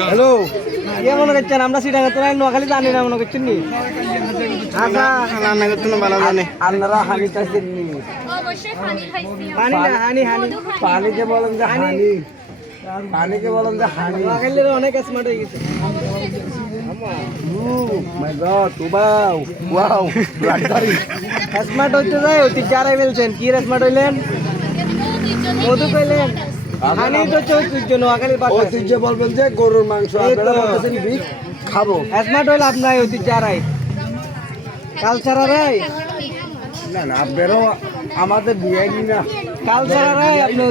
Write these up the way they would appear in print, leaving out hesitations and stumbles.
hello ইয়ে মনে করছেন আমরা সিটাঙ্গা তো নোয়াখালী জানি না মনে করছেন নি আচ্ছা রান্না করতে না ভালো জানে আপনারা হানি চাইছেন নি পানি না হানি হানি পানিকে বলেন যে হানি পানিকে বলেন যে হানি নোয়াখালীর অনেক স্মার্ট হয়ে গেছে মাই গড তুবাও ওয়াও লাক্সারি স্মার্ট হইতে যায় অতি যারাই বলছেন কি স্মার্ট হইলেন মধু কইলেন হানি তো চৌত্রিশ জন নোয়াখালীর পাশে ঐতিহ্য বলবেন যে গরুর মাংস আপনারা বলতেছেন বিফ খাবো স্মার্ট হইলে আপনার ঐতিহ্য যারাই কালচারারাই না না আপনারও আমাদের বিয়ে না কালচারারাই আপনি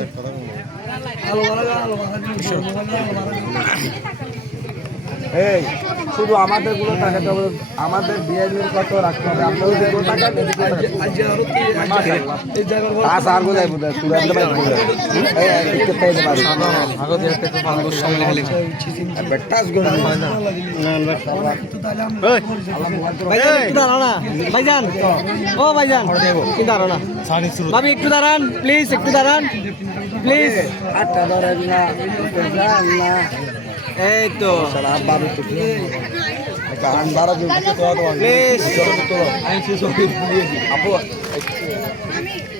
এই শুধু আমাদের গুলো টাকাতে হবে আমাদের বিয়ের কত রাখতে হবে আপনাদের যে টাকা আজ আর গোলাই বুঝা তুরান্দ ভাই বুঝা এই একটু পেয়ে দে পারি আগো দিতে তো ভালো সামনে খালি বেটাস গো না একটু দাঁড়াও না ভাইজান ও ভাইজান একটু দাঁড়াও না ভাবি একটু দাঁড়ান প্লিজ একটু দাঁড়ান প্লিজ আটটা ধরেন না না এই তো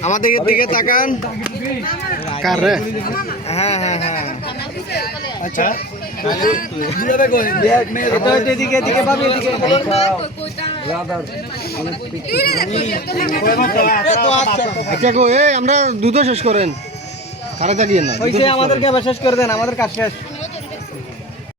আমাদের দিকে তাকান কার রে হ্যাঁ হ্যাঁ হ্যাঁ আচ্ছা এদিকে এদিকে পাবি এদিকে আচ্ছা গো এই আমরা দুধ শেষ করেন তাড়াতাড়ি না আমাদেরকে আবার শেষ করে দেন আমাদের কাজ শেষ